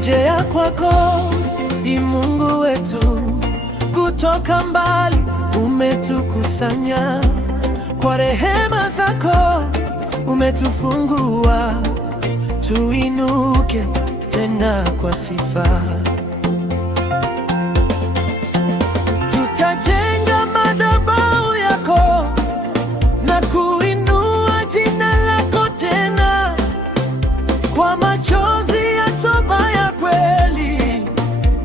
Tumerejea kwako, Mungu wetu, kutoka mbali umetukusanya. Kwa rehema zako umetufungua, tuinuke tena kwa sifa. Tutajenga madhabahu yako na kuinua jina lako tena, kwa machozi ya toba ya kweli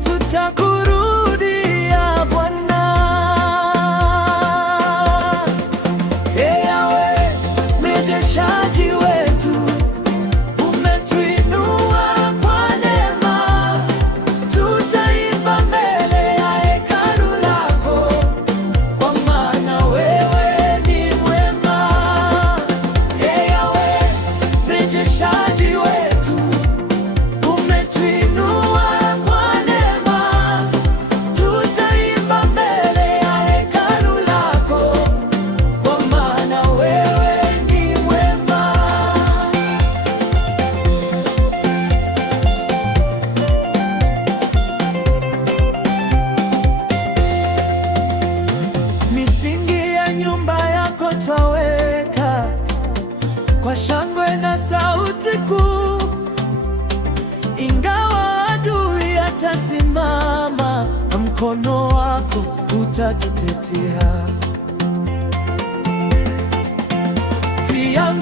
tutakurudia Bwana. Ee Yahweh, mrejeshaji wetu, umetuinua kwa neema, tutaimba mbele ya hekalu lako, kwa maana wewe ni mwema. Ee Yahweh, mrejeshaji wetu, umetuinua kwa neema, tutaimba mbele ya hekalu lako, kwa maana wewe ni mwema. Misingi ya nyumba yako twaweka kwa shangwe na sauti kuu, ingawa adui atasimama, mkono wako utatutetea. Tia